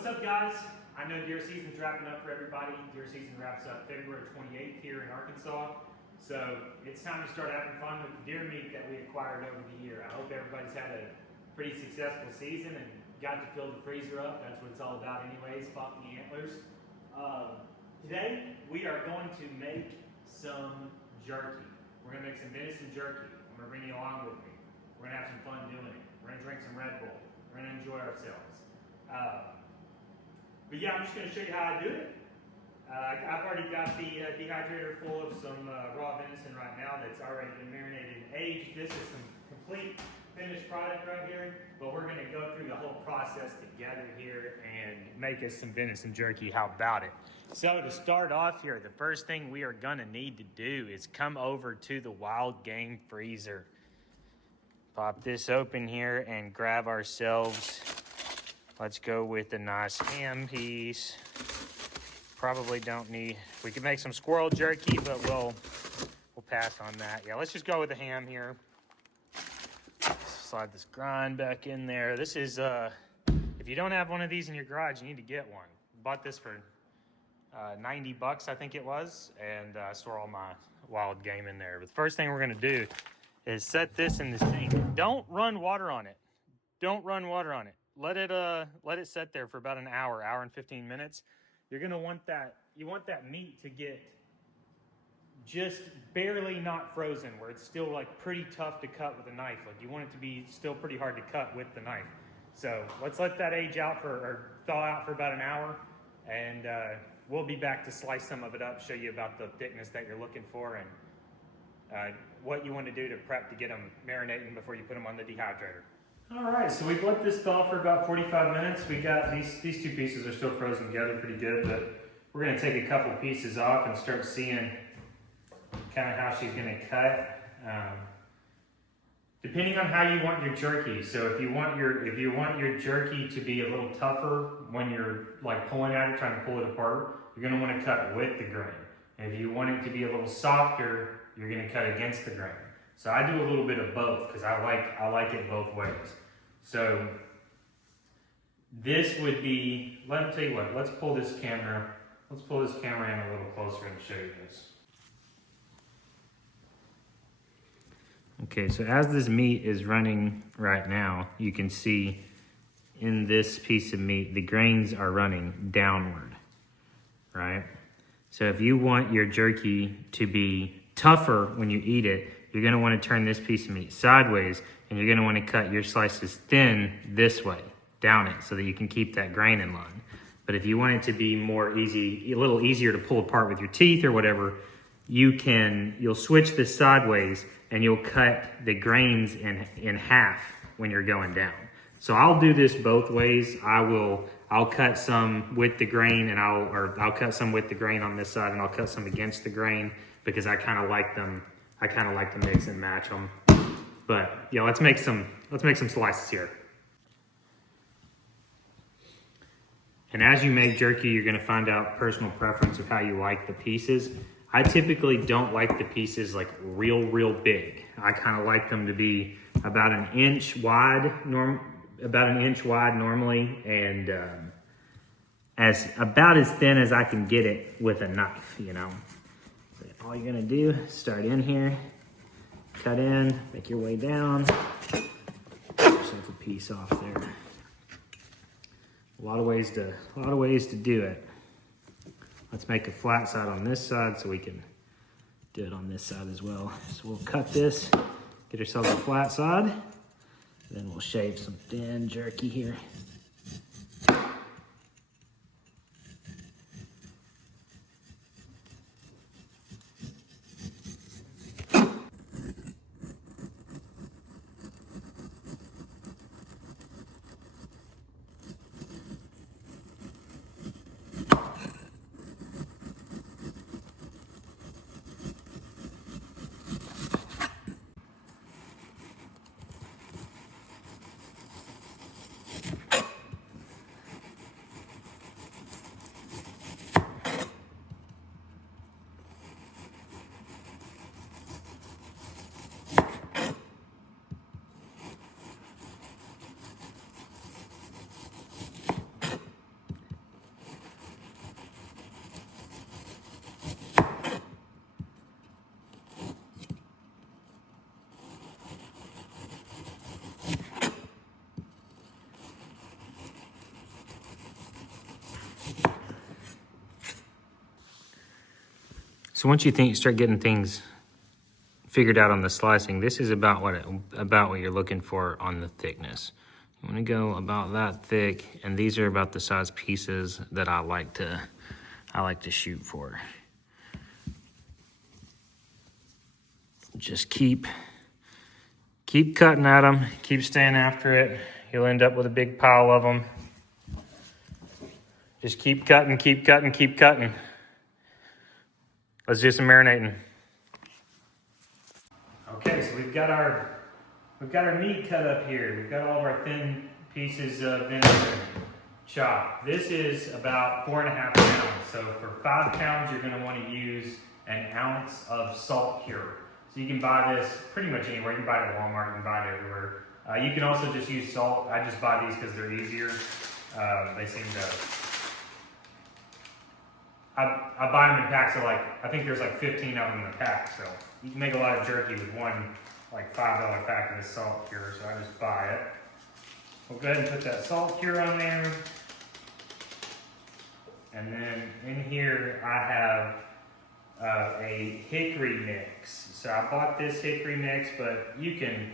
What's up, guys? I know deer season's wrapping up for everybody. Deer season wraps up February 28th here in Arkansas. So it's time to start having fun with the deer meat that we acquired over the year. I hope everybody's had a pretty successful season and got to fill the freezer up. That's what it's all about anyways, pop the antlers. Today, we are going to make some jerky. We're gonna make some venison jerky. I'm gonna bring you along with me. We're gonna have some fun doing it. We're gonna drink some Red Bull. We're gonna enjoy ourselves. But yeah, I'm just going to show you how I do it. I've already got the dehydrator full of some raw venison right now that's already been marinated and aged. This is some complete finished product right here, but we're going to go through the whole process together here and make us some venison jerky. How about it? So to start off here, the first thing we are going to need to do is come over to the wild game freezer. Pop this open here and grab ourselves. Let's go with a nice ham piece. Probably don't need, we could make some squirrel jerky, but we'll pass on that. Yeah, let's just go with the ham here. Slide this grind back in there. This is, if you don't have one of these in your garage, you need to get one. Bought this for 90 bucks, I think it was, and I store all my wild game in there. But the first thing we're gonna do is set this in the sink. Don't run water on it. Don't run water on it. Let it set there for about an hour and 15 minutes. You're gonna want that, you want that meat to get just barely not frozen, where it's still like pretty tough to cut with a knife. Like you want it to be still pretty hard to cut with the knife. So let's let that age out or thaw out for about an hour, and we'll be back to slice some of it up, show you about the thickness that you're looking for, and what you want to do to prep to get them marinating before you put them on the dehydrator. All right, so we've let this thaw for about 45 minutes. We got these two pieces are still frozen together pretty good, but we're gonna take a couple pieces off and start seeing kind of how she's gonna cut. Depending on how you want your jerky. So if you want your jerky to be a little tougher when you're like pulling at it, trying to pull it apart, you're gonna want to cut with the grain. And if you want it to be a little softer, you're gonna cut against the grain. So I do a little bit of both because I like it both ways. So this would be, let me tell you what, let's pull this camera in a little closer and show you this. Okay, so as this meat is running right now, you can see in this piece of meat, the grains are running downward, right? So if you want your jerky to be tougher when you eat it, you're gonna wanna turn this piece of meat sideways, and you're gonna wanna cut your slices thin this way, down it, so that you can keep that grain in line. But if you want it to be more easy, a little easier to pull apart with your teeth or whatever, you'll switch this sideways and you'll cut the grains in half when you're going down. So I'll do this both ways. I'll cut some with the grain and I'll cut some with the grain on this side, and I'll cut some against the grain because I kind of like them. I kind of like to mix and match them. But yeah, let's make some slices here. And as you make jerky, you're gonna find out personal preference of how you like the pieces. I typically don't like the pieces like real big. I kind of like them to be about an inch wide normally, and about as thin as I can get it with a knife, you know. All you're gonna do is start in here, cut in, make your way down, get yourself a piece off there. A lot of ways to do it. Let's make a flat side on this side so we can do it on this side as well. So we'll cut this, get ourselves a flat side, then we'll shave some thin jerky here. So once you start getting things figured out on the slicing, this is about what you're looking for on the thickness. You want to go about that thick, and these are about the size pieces that I like to shoot for. Just keep cutting at them, keep staying after it. You'll end up with a big pile of them. Just keep cutting, keep cutting, keep cutting. Let's do some marinating. Okay, so we've got our meat cut up here. We've got all of our thin pieces of venison chopped. This is about 4.5 pounds. So for 5 pounds, you're gonna wanna use an ounce of salt cure. So you can buy this pretty much anywhere. You can buy it at Walmart, you can buy it everywhere. You can also just use salt. I just buy these because they're easier. They seem to, I buy them in packs of I think there's 15 of them in a pack. So you can make a lot of jerky with one $5 pack of this salt cure. So I just buy it. We'll go ahead and put that salt cure on there. And then in here I have a hickory mix. So I bought this hickory mix, but you can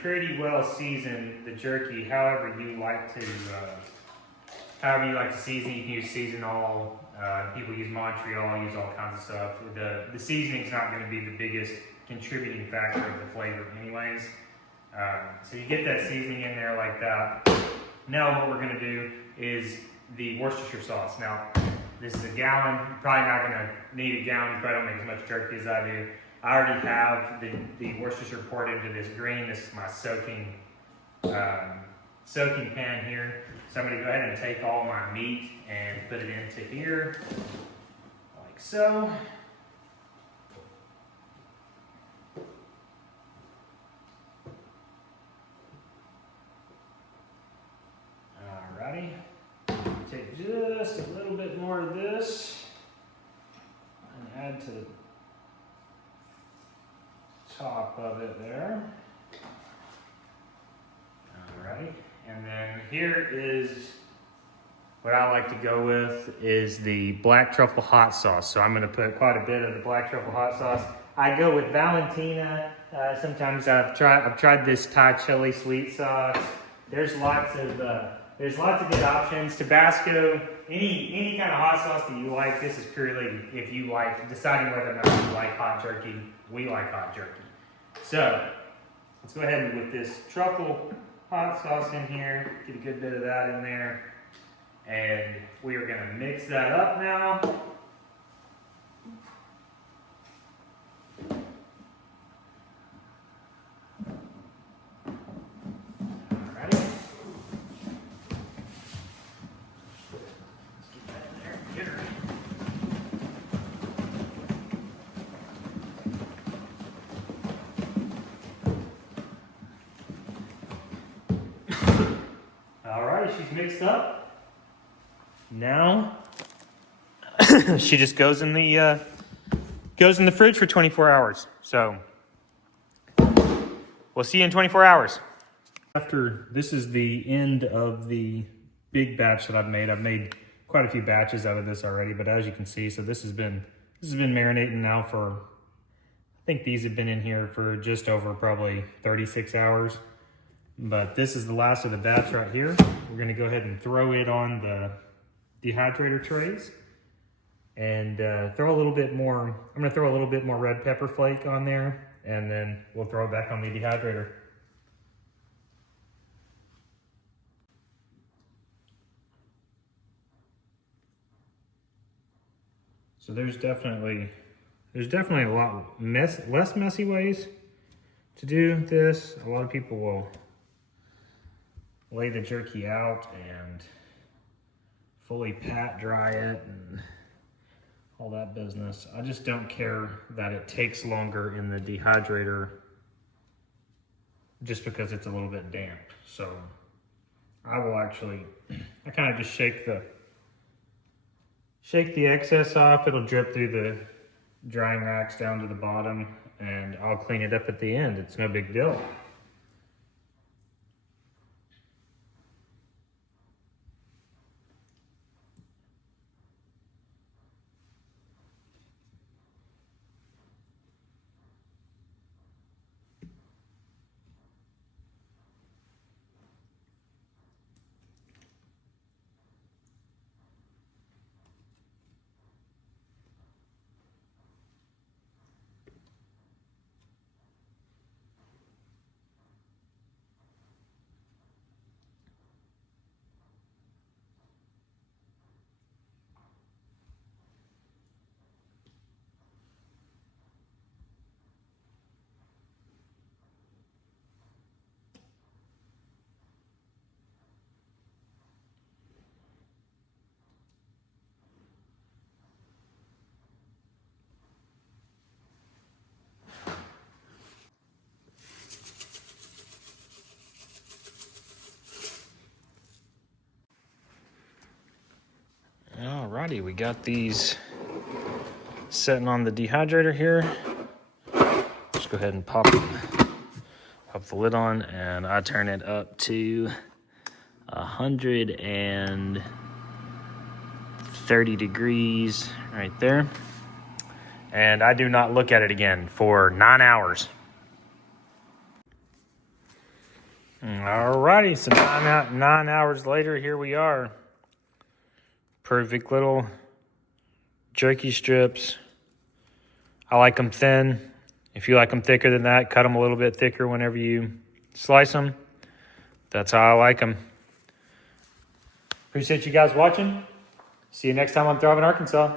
pretty well season the jerky however you like to season. You can use seasonal. People use Montreal, use all kinds of stuff. The seasoning's not going to be the biggest contributing factor of the flavor anyways. So you get that seasoning in there like that. Now what we're going to do is the Worcestershire sauce. Now this is a gallon. You're probably not going to need a gallon. You probably don't make as much jerky as I do. I already have the Worcestershire poured into this green. This is my soaking pan here. So I'm going to go ahead and take all my meat and put it into here, like so. Alrighty. Take just a little bit more of this and add to the top of it there. Alrighty. And then here is what I like to go with is the black truffle hot sauce. So I'm going to put quite a bit of the black truffle hot sauce. I go with Valentina. Sometimes I've tried this Thai chili sweet sauce. There's lots of good options. Tabasco, any kind of hot sauce that you like. This is purely if you like deciding whether or not you like hot jerky. We like hot jerky. So let's go ahead and with this truffle hot sauce in here, get a good bit of that in there, and we are going to mix that up now. Alrighty. Let's get that in there. Get her. She's mixed up. Now she just goes in the fridge for 24 hours. So we'll see you in 24 hours. After this is the end of the big batch that I've made quite a few batches out of this already, but as you can see, so this has been marinating now for, I think these have been in here for just over probably 36 hours. But this is the last of the batch right here. We're gonna go ahead and throw it on the dehydrator trays and throw a little bit more, I'm gonna throw a little bit more red pepper flake on there, and then we'll throw it back on the dehydrator. So there's definitely a lot less messy ways to do this. A lot of people will lay the jerky out and fully pat dry it and all that business. I just don't care that it takes longer in the dehydrator just because it's a little bit damp. So I will actually, I kind of just shake the excess off. It'll drip through the drying racks down to the bottom, and I'll clean it up at the end. It's no big deal. Alrighty, we got these sitting on the dehydrator here. Just go ahead and pop the lid on, and I turn it up to 130 degrees right there. And I do not look at it again for 9 hours. Alrighty, so 9 hours later, here we are. Perfect little jerky strips. I like them thin. If you like them thicker than that, cut them a little bit thicker whenever you slice them. That's how I like them. Appreciate you guys watching. See you next time on Thriving Arkansas.